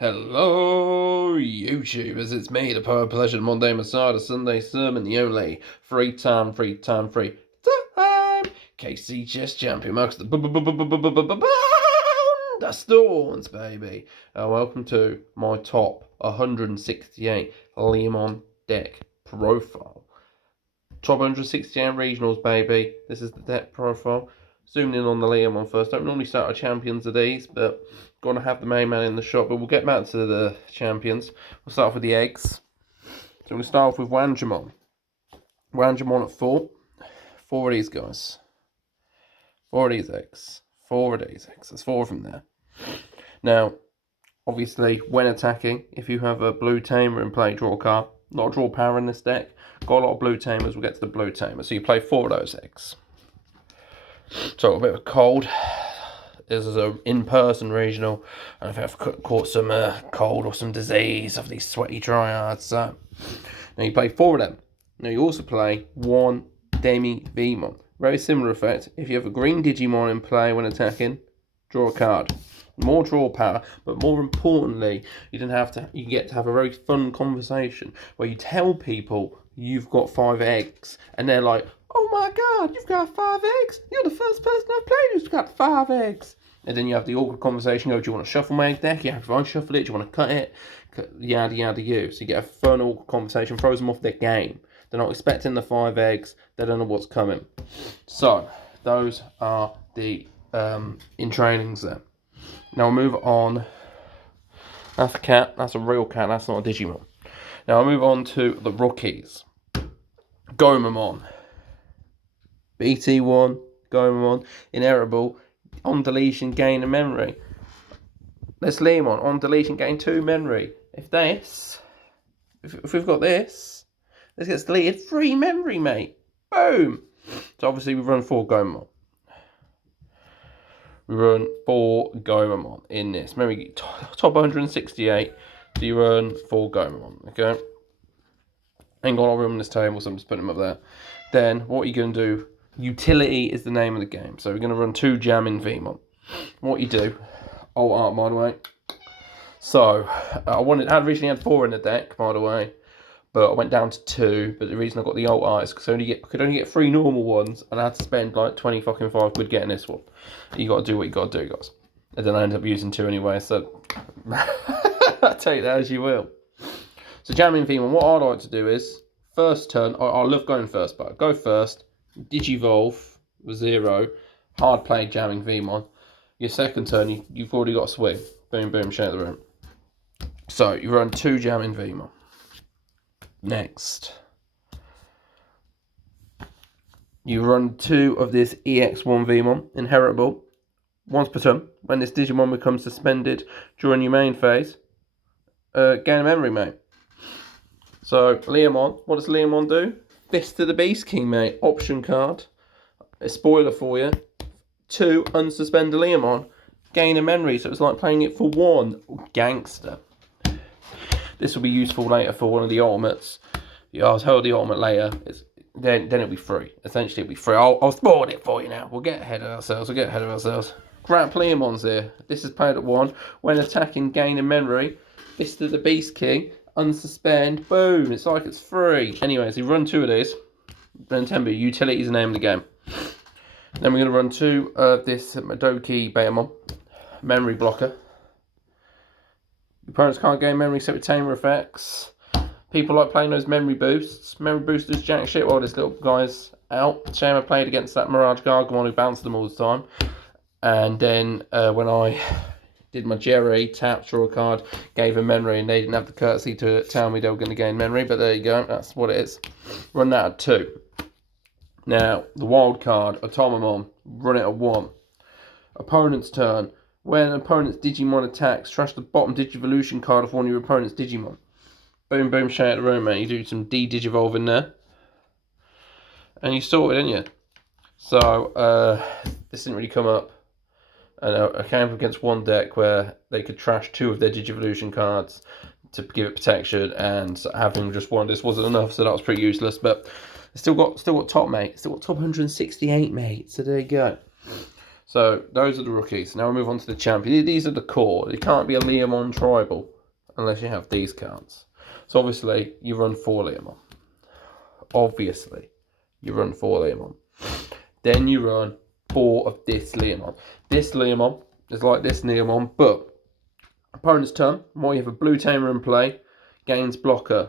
Hello, YouTubers. It's me, the Poet Pleasure Monday Messiah, the Sunday Sermon, the only free time KC Chess Champion Max the Storms, baby. Welcome to my top 168 Leomon deck profile. Top 168 regionals, baby. This is the deck profile. Zooming in on the Leomon first. Don't normally start our champions of these, but gonna have the main man in the shop. But we'll get back to the champions. We'll start off with the eggs. So we'll start off with Wanjamon. Wanjamon at 4. 4 of these guys. 4 of these eggs. 4 of these eggs. There's 4 of them there. Now, obviously, when attacking, if you have a blue tamer in play, draw a card. Not a draw power in this deck. Got a lot of blue tamers. We'll get to the blue tamer. So you play 4 of those eggs. So a bit of a cold. This is an in-person regional. I don't think I've caught some cold or some disease of these sweaty dryads. So now you play 4 of them. Now you also play 1 Digimon. Very similar effect. If you have a green Digimon in play when attacking, draw a card. More draw power, but more importantly, you get to have a very fun conversation where you tell people you've got 5 eggs, and they're like, "Oh my god, you've got 5 eggs? You're the first person I've played who's got 5 eggs." And then you have the awkward conversation, go, "Do you want to shuffle my egg deck? Yeah, if I shuffle it, do you want to cut it?" Yada yada you. So you get a fun awkward conversation, throws them off their game. They're not expecting the 5 eggs, they don't know what's coming. So, those are the in trainings there. Now I'll move on. That's a cat, that's a real cat, that's not a Digimon. Now I'll move on to the rookies. Gomamon. BT1, Gomamon, Inheritable, on deletion, gain a memory. This Leomon, on deletion, gain 2 memory. If we've got this gets deleted, 3 memory, mate. Boom! So obviously we run 4 Gomamon. We run 4 Gomamon in this. Remember, top 168, so you run 4 Gomamon, okay? Ain't got a lot of room on this table, so I'm just putting them up there. Then, what you're going to do, utility is the name of the game. So we're going to run 2 Jamming Vmon. What you do, alt art, by the way. So, I originally had 4 in the deck, by the way. But I went down to 2, but the reason I got the alt art is because I could only get 3 normal ones, and I had to spend like 20 fucking 5 quid getting this one. You got to do what you got to do, guys. And then I ended up using 2 anyway, so take that as you will. So Jamming Vmon, what I'd like to do is, first turn, I love going first, but go first, Digivolve, 0, hard play Jamming Vmon. Your second turn, you've already got a swing. Boom, boom, share the room. So you run 2 Jamming Vmon. Next, you run 2 of this EX1 Vmon, Inheritable. Once per turn, when this Digimon becomes suspended during your main phase, gain a memory, mate. So, Leomon, what does Leomon do? Fist of the Beast King, mate. Option card. A spoiler for you. 2, unsuspend a Leomon. Gain a memory, so it's like playing it for 1. Gangster. This will be useful later for one of the ultimates. Yeah, I'll tell the ultimate later. Then it'll be free. Essentially, it'll be free. I'll spoil it for you now. We'll get ahead of ourselves. Grant Leomon's here. This is played at 1. When attacking, gain a memory. Fist of the Beast King. Unsuspend. Boom. It's like it's free. Anyways, you run 2 of these. Then remember, utility is the name of the game. Then we're going to run 2 of this Madoki Betamon. Memory blocker. Your opponents can't gain memory except with tamer effects. People like playing those memory boosts. Memory boosters jack shit while this little guy's out. Shame I played against that Mirage Gargamon who bounced them all the time. And then when I did my Jerry, tapped, draw a card, gave a memory, and they didn't have the courtesy to tell me they were going to gain memory. But there you go, that's what it is. Run that at 2. Now, the wild card, Automamon, run it at 1. Opponent's turn. When an opponent's Digimon attacks, trash the bottom Digivolution card of one of your opponent's Digimon. Boom, boom, share the room, mate. You do some D-Digivolve in there. And you sorted, didn't you? So, this didn't really come up. And I came up against one deck where they could trash 2 of their Digivolution cards to give it protection, and having just one of this wasn't enough, so that was pretty useless. But still got top, mate. Still got top 168, mate. So there you go. So those are the rookies. Now we move on to the champion. These are the core. It can't be a Leomon tribal unless you have these cards. So obviously you run 4 Leomon. Obviously you run 4 Leomon. Then you run 4 of this Leomon. This Leomon is like this Leomon, but opponent's turn, while you have a blue tamer in play, gains blocker.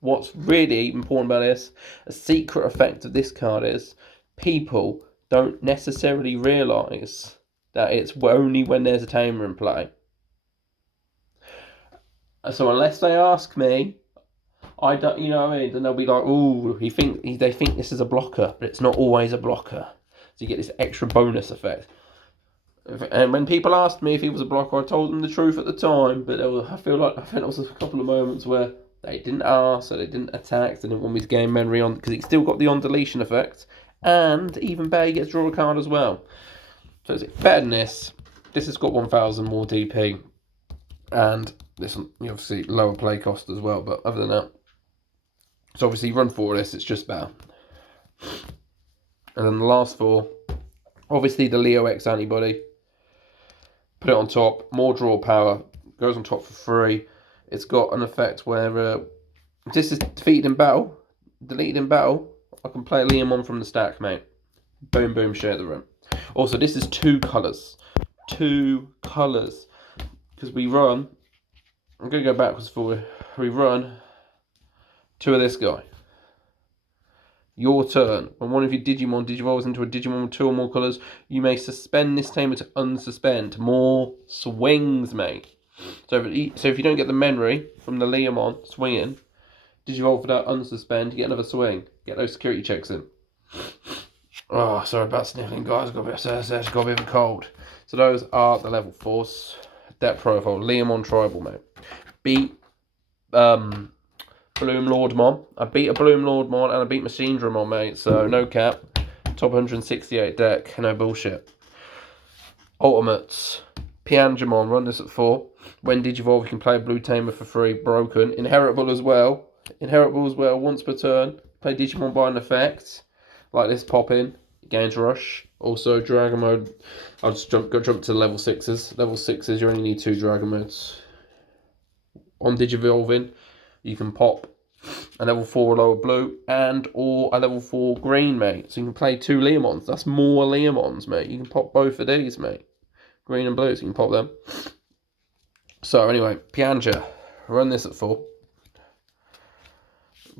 What's really important about this, a secret effect of this card is people don't necessarily realise that it's only when there's a tamer in play. So unless they ask me, I don't, you know what I mean? Then they'll be like, "Oh, they think this is a blocker, but it's not always a blocker." So you get this extra bonus effect. And when people asked me if he was a blocker, I told them the truth at the time. But I think there was a couple of moments where they didn't ask, so they didn't attack, they didn't want me to gain memory on, because it still got the on deletion effect, and even better, he gets draw a card as well. So it's better than this. This has got 1,000 more DP, and this one, obviously lower play cost as well. But other than that, so obviously you run 4 of this, it's just better. And then the last 4, obviously the Leo X antibody. Put it on top, more draw power, goes on top for free. It's got an effect where this is defeated in battle, deleted in battle. I can play Leomon from the stack, mate. Boom, boom, share the room. Also, this is 2 colours. 2 colours. Because we run, I'm going to go backwards forward. We run 2 of this guy. Your turn. When one of your Digimon digivolves into a Digimon with 2 or more colours, you may suspend this tamer to unsuspend. More swings, mate. So if you don't get the memory from the Leomon swinging, digivolve without unsuspend, you get another swing. Get those security checks in. Oh, sorry about sniffling, guys. Got a bit of a cold. So those are the level 4s. Depth profile. Leomon Tribal, mate. Beat Bloom Lord Mon. I beat a Bloom Lord Mon and I beat Machine Dramon, mate. So no cap. Top 168 deck. No bullshit. Ultimates. Pianjamon. Run this at 4. When Digivolve, you can play a Blue Tamer for free. Broken. Inheritable as well. Once per turn. Play Digimon by an effect. Like this pop in. Gains Rush. Also Dragon Mode. I'll just jump to level 6s. Level 6s, you only need 2 Dragon Modes. On Digivolving, you can pop a level 4 lower blue or a level 4 green, mate. So you can play 2 Leomons. That's more Leomons, mate. You can pop both of these, mate. Green and blue, so you can pop them. So anyway, Pianja. Run this at 4.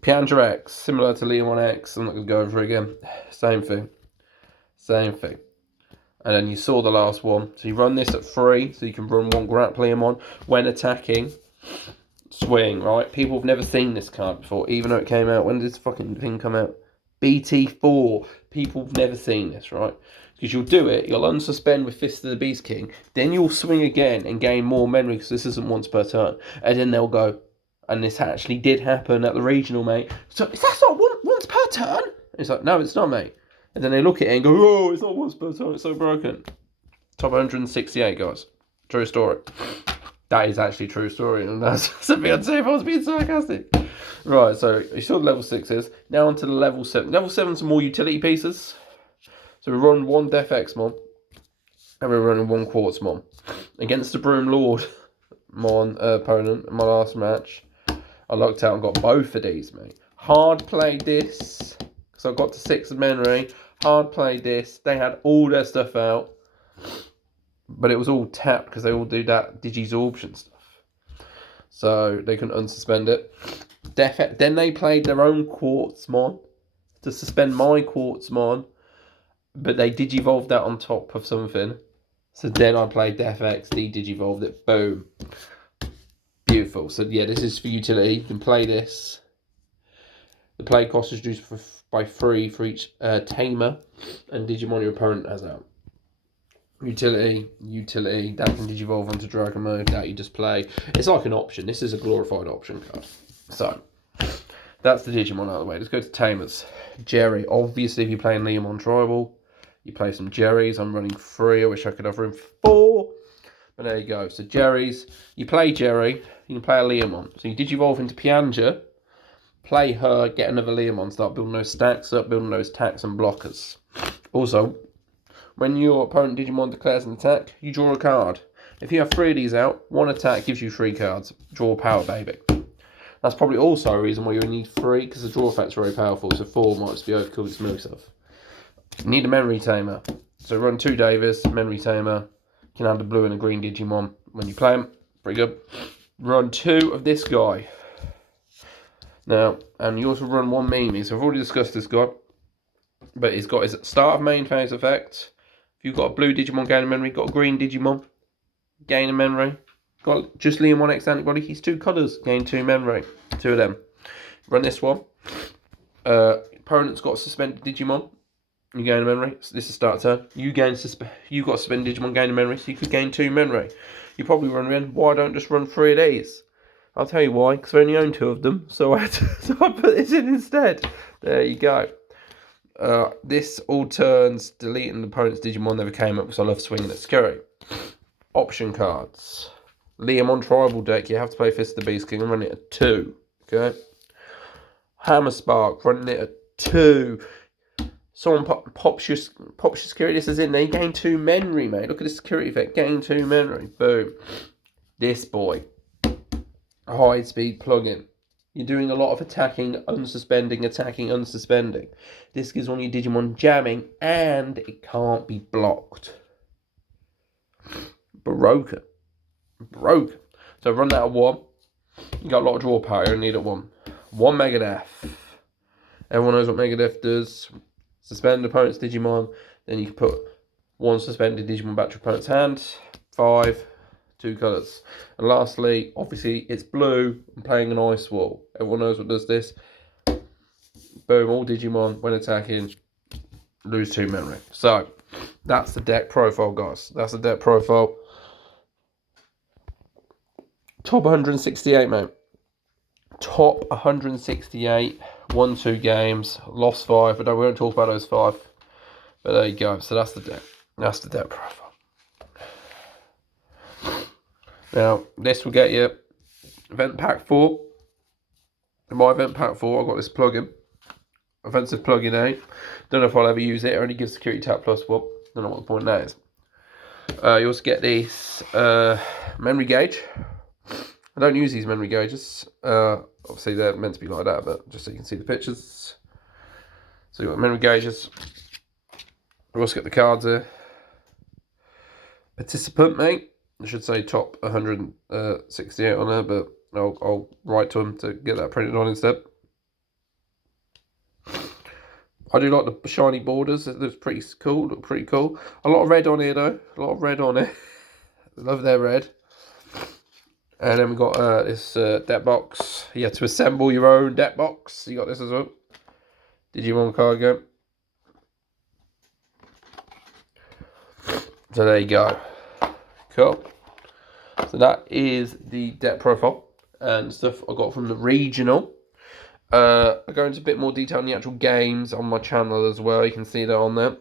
Pianja X, similar to Leomon X. I'm not going to go over it again. Same thing. And then you saw the last one. So you run this at 3, so you can run 1 Leomon when attacking. Swing, right? People have never seen this card before, even though it came out. When did this fucking thing come out? BT4. People have never seen this, right? Because you'll do it, you'll unsuspend with Fist of the Beast King, then you'll swing again and gain more memory, because this isn't once per turn. And then they'll go, and this actually did happen at the regional, mate. So, is that not once per turn? And it's like, no, it's not, mate. And then they look at it and go, oh, it's not once per turn, it's so broken. Top 168, guys. True story. That is actually a true story, and that's something I'd say if I was being sarcastic. Right, so you saw the level 6s. Now onto the level 7. Level 7's more utility pieces. So we run 1 Def X Mon, and we're running 1 Quartz Mon. Against the Broom Lord Mon opponent in my last match, I lucked out and got both of these, mate. Hard played this, because I got to 6 of memory. Hard played this. They had all their stuff out. But it was all tapped because they all do that Digisorption stuff. So they couldn't unsuspend it. Then they played their own Quartzmon to suspend my Quartzmon. But they Digivolved that on top of something. So then I played DefX, Digivolved it. Boom. Beautiful. So yeah, this is for utility. You can play this. The play cost is reduced by 3 for each Tamer and Digimon your opponent has out. Utility, that can Digivolve onto Dragon Mode, that you just play. It's like an option. This is a glorified option card. So, that's the Digimon out of the way. Let's go to Tamers. Jerry. Obviously, if you're playing Leomon Tribal, you play some Jerrys. I'm running 3. I wish I could have room for 4. But there you go. So, Jerry's. You play Jerry, you can play a Leomon. So, you Digivolve into Pianja, play her, get another Leomon, start building those stacks up, building those attacks and blockers. Also, When your opponent Digimon declares an attack, you draw a card. If you have 3 of these out, 1 attack gives you 3 cards. Draw power, baby. That's probably also a reason why you only need 3, because the draw effect's very powerful, so 4 might just be overkill to smooth stuff. You need a memory tamer. So run 2 Davis, memory tamer. You can add a blue and a green Digimon when you play them. Pretty good. Run 2 of this guy. Now, and you also run 1 Mimi. So I've already discussed this guy. But he's got his start of main phase effect. If you've got a blue Digimon, gain a memory. Got a green Digimon, gain a memory. Got just Leomon X antibody. He's 2 colours, gain 2 memory. 2 of them. Run this one. Opponent's got a suspended Digimon. You gain a memory. So this is start turn. You got suspended Digimon, gain a memory. So you could gain 2 memory. You probably run in. Why don't just run 3 of these? I'll tell you why. Because I only own 2 of them. So I put this in instead. There you go. This all turns deleting the opponent's Digimon never came up because I love swinging at security. Option cards. Leomon Tribal deck, you have to play Fist of the Beast King and run it at 2. Okay. Hammer Spark, running it at 2. Someone pops your security. This is in there. You gain 2 memory, mate. Look at the security effect. Gain 2 memory. Boom. This boy. High speed plug-in. You're doing a lot of attacking, unsuspending. This gives one of your Digimon jamming, and it can't be blocked. Broken. So run that at 1. You got a lot of draw power, you need it at 1. 1 Megadeth. Everyone knows what Megadeth does. Suspend opponent's Digimon, then you can put 1 suspended Digimon back to your opponent's hand. 5. 2 colours. And lastly, obviously, it's blue and playing an ice wall. Everyone knows what does this. Boom, all Digimon, when attacking, lose 2 memory. So, that's the deck profile, guys. That's the deck profile. Top 168, mate. Top 168. Won 2 games. Lost 5. But we won't talk about those 5. But there you go. So, that's the deck. That's the deck profile. Now, this will get you Event Pack 4. In my Event Pack 4, I've got this plugin. Offensive plugin A. Don't know if I'll ever use it. It only gives security tap plus 1. Don't know what the point of that is. You also get this memory gauge. I don't use these memory gauges. Obviously, they're meant to be like that, but just so you can see the pictures. So you've got memory gauges. You also get the cards here. Participant, mate. I should say top 168 on there, but I'll write to them to get that printed on instead. I do like the shiny borders. It looks pretty cool. A lot of red on here, though. A lot of red on it. Love their red. And then we've got this deck box. You have to assemble your own deck box. You got this as well. Digimon card game. So there you go. Cool. So that is the deck profile and stuff I got from the regional. I go into a bit more detail on the actual games on my channel as well. You can see that on there.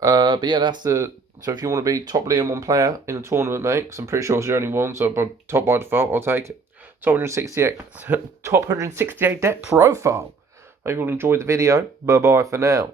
But yeah, that's the. So if you want to be top Leomon player in a tournament, mate, because I'm pretty sure it's the only one, so top by default, I'll take it. Top 168 deck profile. Hope you all enjoyed the video. Bye bye for now.